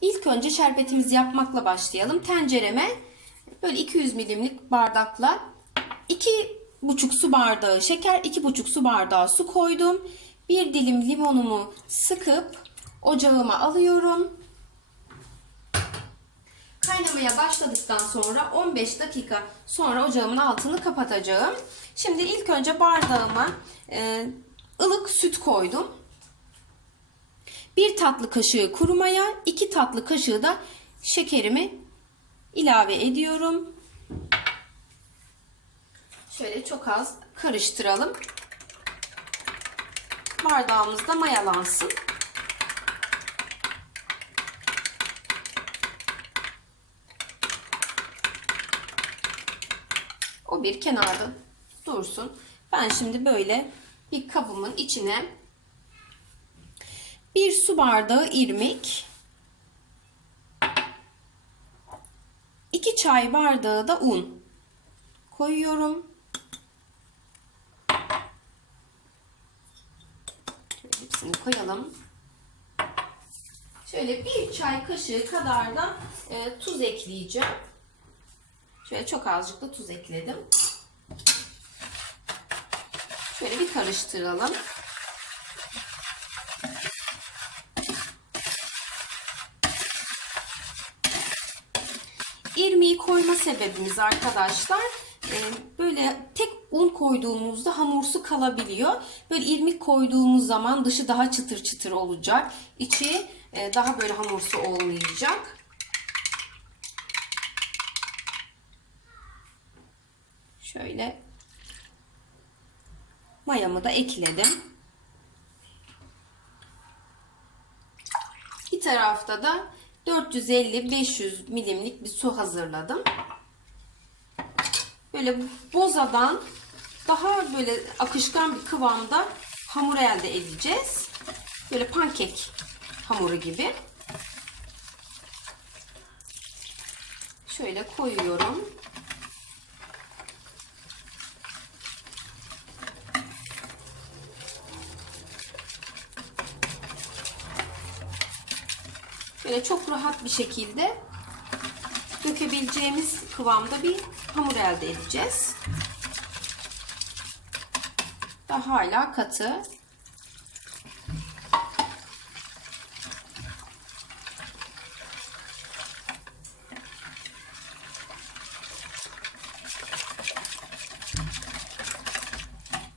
İlk önce şerbetimizi yapmakla başlayalım. Tencereme böyle 200 milimlik bardakla 2,5 su bardağı şeker, 2,5 su bardağı su koydum. Bir dilim limonumu sıkıp ocağıma alıyorum. Kaynamaya başladıktan sonra 15 dakika sonra ocağımın altını kapatacağım. Şimdi ilk önce bardağıma e, ılık süt koydum. Bir tatlı kaşığı kuru maya, iki tatlı kaşığı da şekerimi ilave ediyorum. Şöyle çok az karıştıralım. Bardağımız da mayalansın. O bir kenarda dursun. Ben şimdi böyle bir kabımın içine bir su bardağı irmik, iki çay bardağı da un koyuyorum. Hepsini koyalım. Şöyle bir çay kaşığı kadar da e, tuz ekleyeceğim. Şöyle çok azıcık da tuz ekledim. Şöyle bir karıştıralım. İrmiği koyma sebebimiz arkadaşlar e, böyle tek un koyduğumuzda hamursu kalabiliyor. Böyle irmik koyduğumuz zaman dışı daha çıtır çıtır olacak. İçi e, daha böyle hamursu olmayacak. Şöyle mayamı da ekledim. Bir tarafta da 450-500 milimlik bir su hazırladım. Böyle bozadan daha böyle akışkan bir kıvamda hamur elde edeceğiz. Böyle pankek hamuru gibi. Şöyle koyuyorum. Böyle çok rahat bir şekilde dökebileceğimiz kıvamda bir hamur elde edeceğiz. Daha hala katı.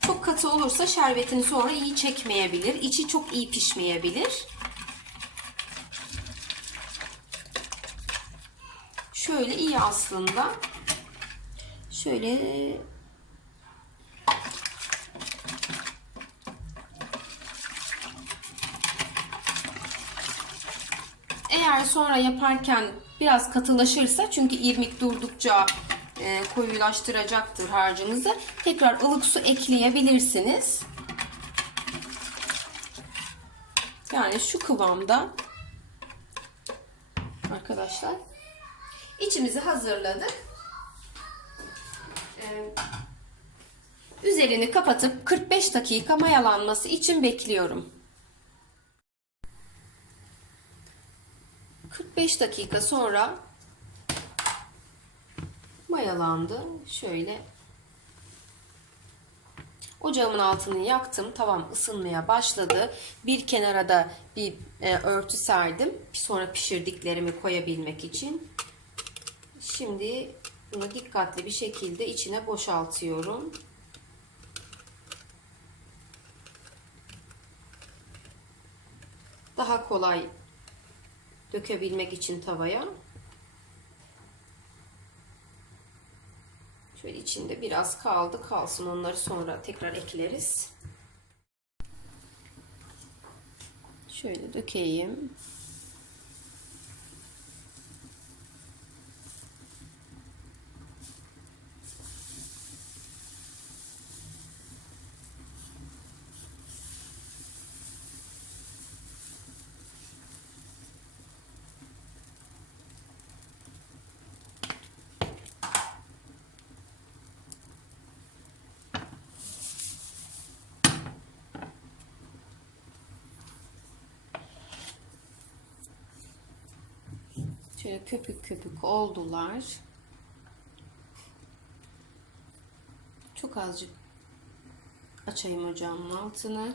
Çok katı olursa şerbetini sonra iyi çekmeyebilir. İçi çok iyi pişmeyebilir. Şöyle iyi aslında. Şöyle Eğer sonra yaparken biraz katılaşırsa çünkü irmik durdukça e, koyulaştıracaktır harcınızı. Tekrar ılık su ekleyebilirsiniz. Yani şu kıvamda arkadaşlar. İçimizi hazırladık. Ee, üzerini kapatıp 45 dakika mayalanması için bekliyorum. 45 dakika sonra mayalandı. Şöyle Ocağımın altını yaktım. Tavam ısınmaya başladı. Bir kenara da bir e, örtü serdim. Sonra pişirdiklerimi koyabilmek için. Şimdi bunu dikkatli bir şekilde içine boşaltıyorum. Daha kolay dökebilmek için tavaya. Şöyle içinde biraz kaldı. Kalsın onları sonra tekrar ekleriz. Şöyle dökeyim. Şöyle köpük köpük oldular. Çok azıcık açayım ocağımın altını.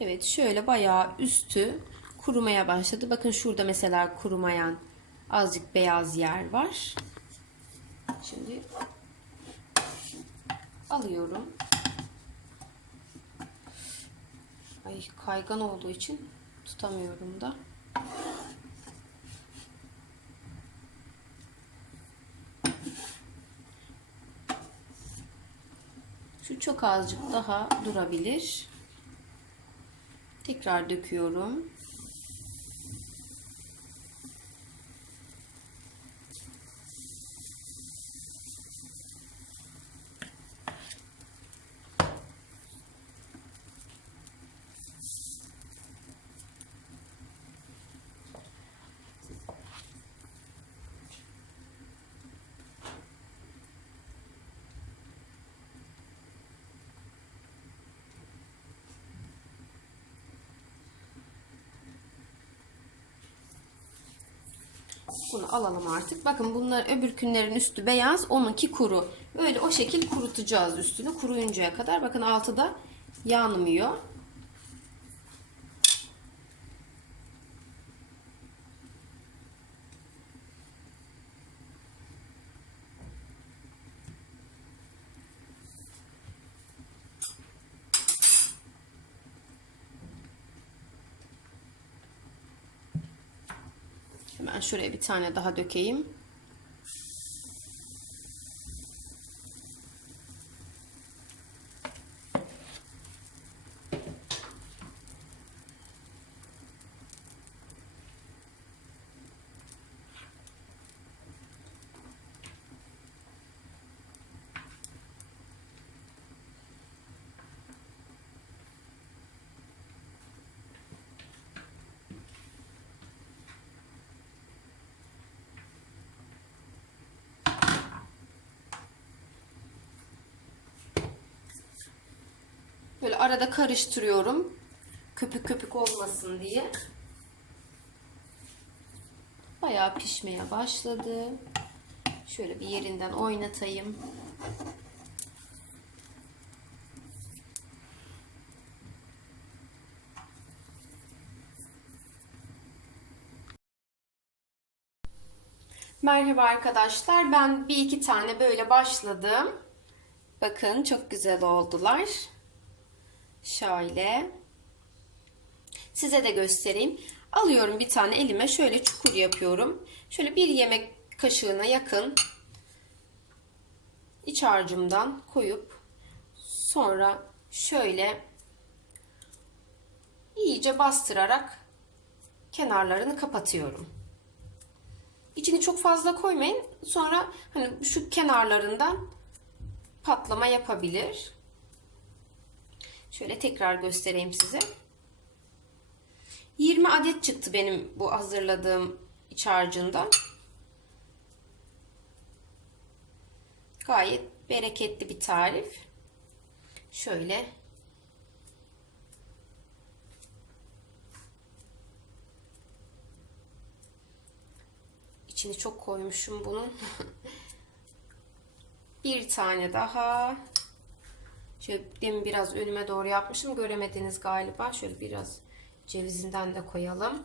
Evet şöyle bayağı üstü kurumaya başladı. Bakın şurada mesela kurumayan azıcık beyaz yer var. Şimdi alıyorum. Ay kaygan olduğu için tutamıyorum da. Şu çok azıcık daha durabilir. Tekrar döküyorum. Bunu alalım artık. Bakın bunlar öbür künlerin üstü beyaz, onunki kuru. Böyle o şekil kurutacağız üstünü kuruyuncaya kadar. Bakın altı da yanmıyor. Hemen şuraya bir tane daha dökeyim. Böyle arada karıştırıyorum. Köpük köpük olmasın diye. Bayağı pişmeye başladı. Şöyle bir yerinden oynatayım. Merhaba arkadaşlar. Ben bir iki tane böyle başladım. Bakın çok güzel oldular. Şöyle. Size de göstereyim. Alıyorum bir tane elime şöyle çukur yapıyorum. Şöyle bir yemek kaşığına yakın iç harcımdan koyup sonra şöyle iyice bastırarak kenarlarını kapatıyorum. İçini çok fazla koymayın. Sonra hani şu kenarlarından patlama yapabilir. Şöyle tekrar göstereyim size. 20 adet çıktı benim bu hazırladığım iç harcından. Gayet bereketli bir tarif. Şöyle İçini çok koymuşum bunun. bir tane daha. Şöyle demin biraz önüme doğru yapmışım. Göremediniz galiba. Şöyle biraz cevizinden de koyalım.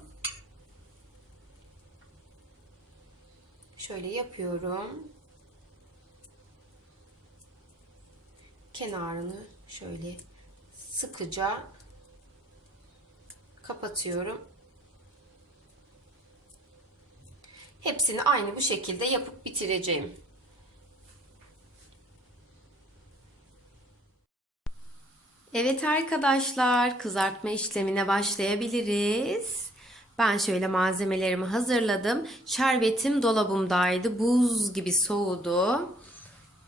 Şöyle yapıyorum. Kenarını şöyle sıkıca kapatıyorum. Hepsini aynı bu şekilde yapıp bitireceğim. Evet arkadaşlar kızartma işlemine başlayabiliriz. Ben şöyle malzemelerimi hazırladım. Şerbetim dolabımdaydı. Buz gibi soğudu.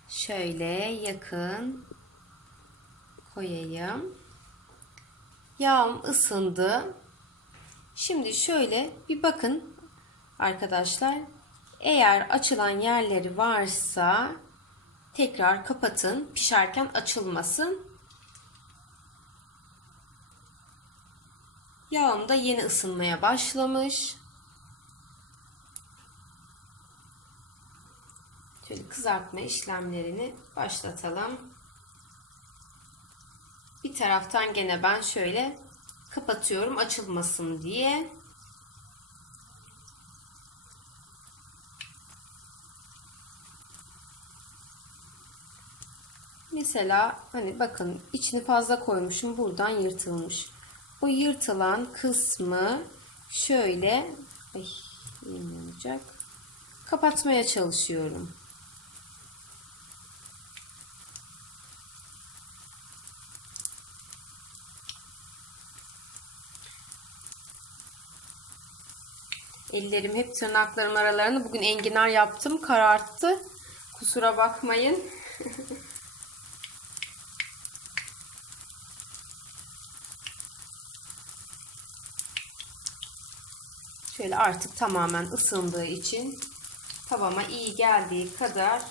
Şöyle yakın koyayım. Yağım ısındı. Şimdi şöyle bir bakın arkadaşlar. Eğer açılan yerleri varsa tekrar kapatın. Pişerken açılmasın. Yağım da yeni ısınmaya başlamış. Şöyle kızartma işlemlerini başlatalım. Bir taraftan gene ben şöyle kapatıyorum açılmasın diye. Mesela hani bakın içini fazla koymuşum buradan yırtılmış. O yırtılan kısmı şöyle ay, olacak. Kapatmaya çalışıyorum. Ellerim hep tırnaklarım aralarını bugün enginar yaptım kararttı. Kusura bakmayın. Şöyle artık tamamen ısındığı için tavama iyi geldiği kadar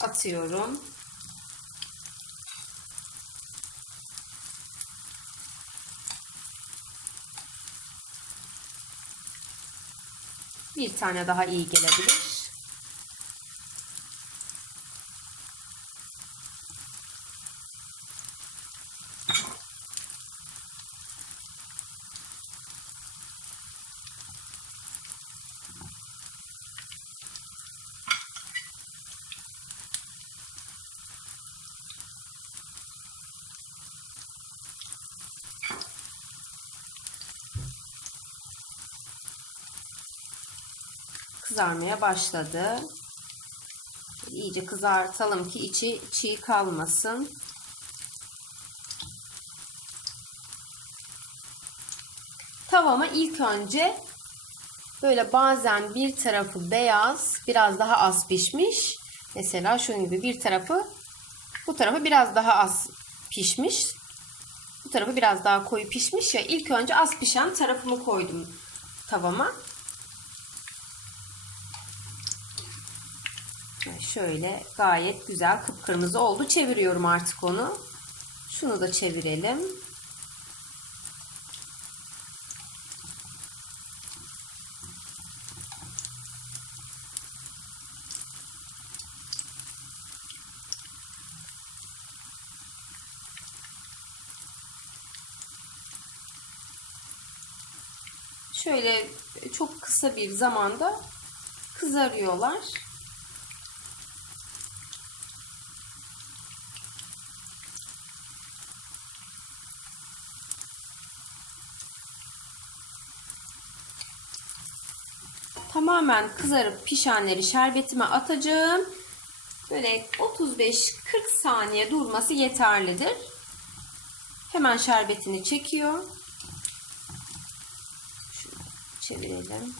atıyorum. Bir tane daha iyi gelebilir. Kızarmaya başladı. İyice kızartalım ki içi çiğ kalmasın. Tavama ilk önce böyle bazen bir tarafı beyaz, biraz daha az pişmiş. Mesela şunun gibi bir tarafı bu tarafı biraz daha az pişmiş. Bu tarafı biraz daha koyu pişmiş ya. İlk önce az pişen tarafımı koydum tavama. Şöyle gayet güzel kıpkırmızı oldu. Çeviriyorum artık onu. Şunu da çevirelim. Şöyle çok kısa bir zamanda kızarıyorlar. Tamamen kızarıp pişenleri şerbetime atacağım. Böyle 35-40 saniye durması yeterlidir. Hemen şerbetini çekiyor. Şunu çevirelim.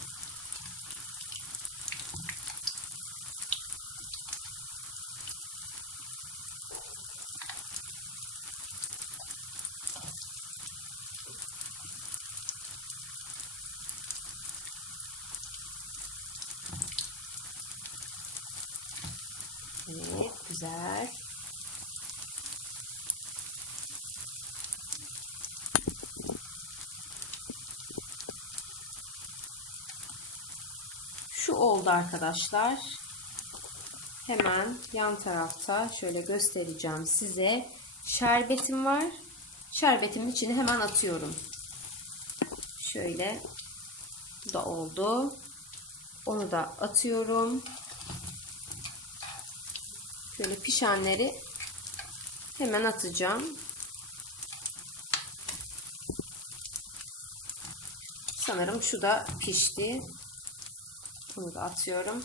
Evet, güzel. Şu oldu arkadaşlar. Hemen yan tarafta şöyle göstereceğim size. Şerbetim var. Şerbetimin içine hemen atıyorum. Şöyle. Da oldu. Onu da atıyorum. Şöyle pişenleri hemen atacağım. Sanırım şu da pişti. Bunu da atıyorum.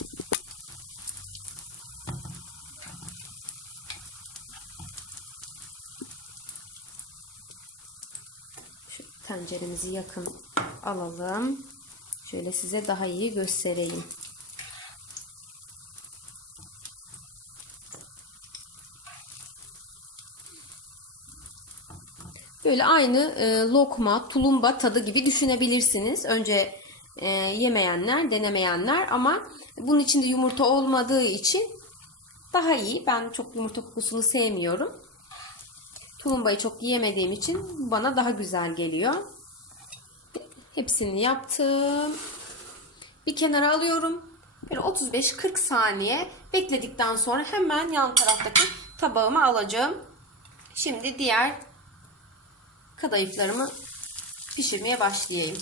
Şu tenceremizi yakın alalım. Şöyle size daha iyi göstereyim. Böyle aynı e, lokma, tulumba tadı gibi düşünebilirsiniz. Önce e, yemeyenler, denemeyenler ama bunun içinde yumurta olmadığı için daha iyi. Ben çok yumurta kokusunu sevmiyorum. Tulumbayı çok yiyemediğim için bana daha güzel geliyor. Hepsini yaptım. Bir kenara alıyorum. Böyle 35-40 saniye bekledikten sonra hemen yan taraftaki tabağıma alacağım. Şimdi diğer kadayıflarımı pişirmeye başlayayım.